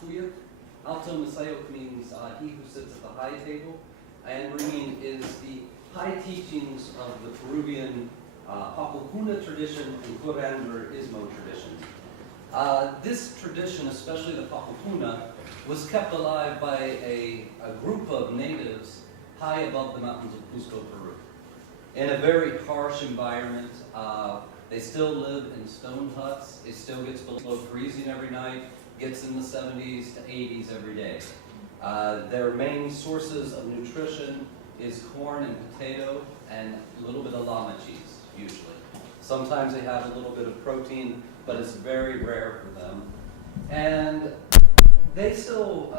Kuyuk. Alto Masayok means he who sits at the high table. And Ringing is the high teachings of the Peruvian Papakuna tradition and Curandar Ismo tradition. This tradition, especially the Papakuna, was kept alive by a group of natives high above the mountains of Cusco, Peru. In a very harsh environment, they still live in stone huts. It still gets below freezing every night, gets in the 70s to 80s every day. Their main sources of nutrition is corn and potato and a little bit of llama cheese, usually. Sometimes they have a little bit of protein, but it's very rare for them. And they still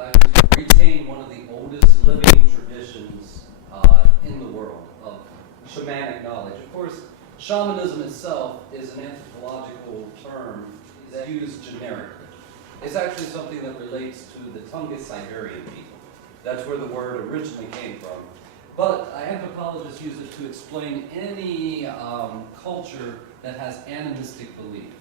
retain one of the oldest living traditions in the world of shamanic knowledge. Of course, shamanism itself is an anthropological term that's used generically. It's actually something that relates to the Tonga-Siberian people. That's where the word originally came from. But anthropologists use it to explain any culture that has animistic belief.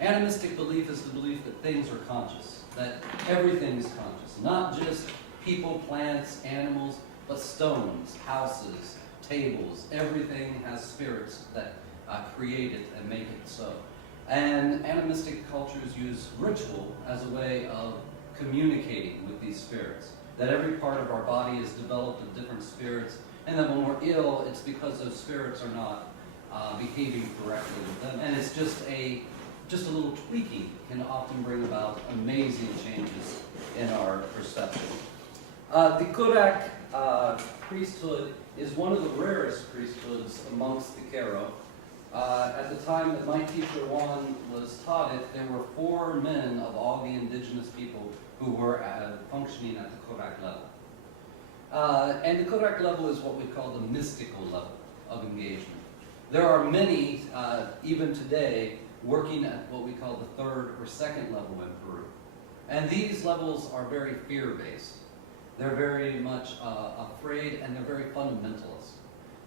Animistic belief is the belief that things are conscious, that everything is conscious, not just people, plants, animals, but stones, houses, tables. Everything has spirits that create it and make it so. And animistic cultures use ritual as a way of communicating with these spirits. That every part of our body is developed of different spirits, and that when we're ill, it's because those spirits are not behaving correctly with them. And it's just a little tweaking can often bring about amazing changes in our perception. The Kurak priesthood is one of the rarest priesthoods amongst the Kero. At the time that my teacher Juan was taught it, there were 4 men of all the indigenous people who were functioning at the Kurak level. And the Kurak level is what we call the mystical level of engagement. There are many, even today, working at what we call the 3rd or 2nd level in Peru. And these levels are very fear-based. They're very much afraid, and they're very fundamentalist.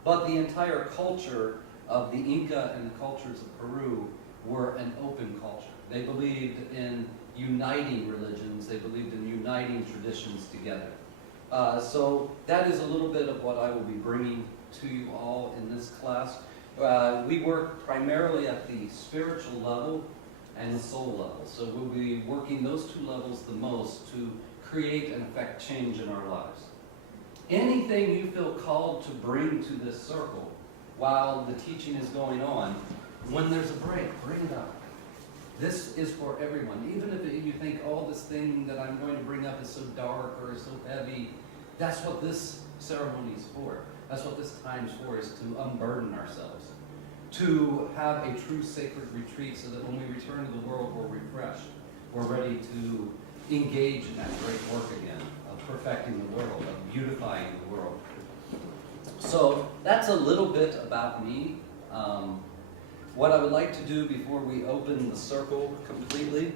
But the entire culture of the Inca and the cultures of Peru were an open culture. They believed in uniting religions. They believed in uniting traditions together. So that is a little bit of what I will be bringing to you all in this class. We work primarily at the spiritual level and the soul level. So we'll be working those 2 levels the most to create and affect change in our lives. Anything you feel called to bring to this circle while the teaching is going on, when there's a break, bring it up. This is for everyone. Even if you think, oh, this thing that I'm going to bring up is so dark or so heavy, that's what this ceremony is for. That's what this time is for, is to unburden ourselves, to have a true sacred retreat so that when we return to the world, we're refreshed. We're ready to engage in that great work again of perfecting the world, of beautifying the world. So that's a little bit about me. What I would like to do before we open the circle completely